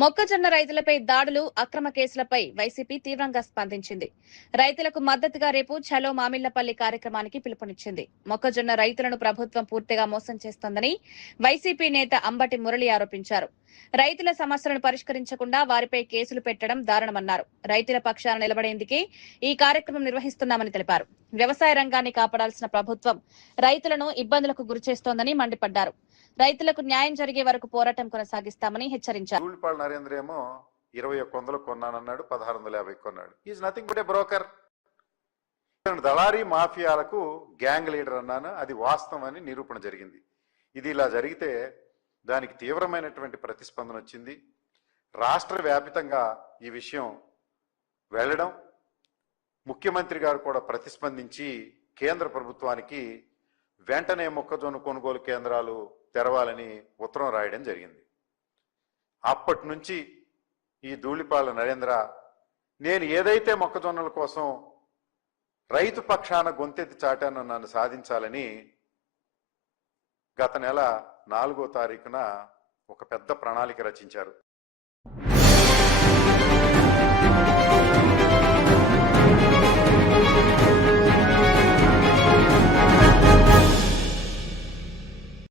మొక్కజొన్న రైతులపై దాడులు, అక్రమ కేసులపై వైసీపీ తీవ్రంగా స్పందించింది. రైతులకు మద్దతుగా రేపు ఛలో మామిళ్లపల్లి కార్యక్రమానికి పిలుపునిచ్చింది. మొక్కజొన్న రైతులను ప్రభుత్వం పూర్తిగా మోసం చేస్తోందని వైసీపీ నేత అంబటి మురళి ఆరోపించారు. రైతుల సమస్యలను పరిష్కరించకుండా వారిపై కేసులు పెట్టడం దారుణమన్నారు. రైతుల పక్షాన నిలబడేందుకే ఈ కార్యక్రమం నిర్వహిస్తున్నామని తెలిపారు. వ్యవసాయ రంగాన్ని కాపాడాల్సిన ప్రభుత్వం రైతులను ఇబ్బందులకు గురిచేస్తోందని మండిపడ్డారు. రైతులకు న్యాయం జరిగే వరకు పోరాటం కొనసాగిస్తామని హెచ్చరించారు. ధూళిపాళ నరేంద్ర ఏమో 2100 కొన్నానన్నాడు, 1650 కొన్నాడు. Is nothing but A broker. దళారీ మాఫియాలకు గ్యాంగ్ లీడర్ అన్నాను, అది వాస్తవం అని నిరూపణ జరిగింది. ఇది ఇలా జరిగితే దానికి తీవ్రమైనటువంటి ప్రతిస్పందన వచ్చింది. రాష్ట్ర వ్యాపితంగా ఈ విషయం వెళ్ళడం, ముఖ్యమంత్రి గారు కూడా ప్రతిస్పందించి కేంద్ర ప్రభుత్వానికి వెంటనే మొక్కజొన్న కొనుగోలు కేంద్రాలు తెరవాలని ఉత్తరం రాయడం జరిగింది. అప్పటి నుంచి ఈ ధూళిపాళ నరేంద్ర నేను ఏదైతే మొక్కజొన్నల కోసం రైతు పక్షాన గొంతెత్తి చాటానో నన్ను సాధించాలని గత నెల 4వ తారీఖున ఒక పెద్ద ప్రణాళిక రచించారు.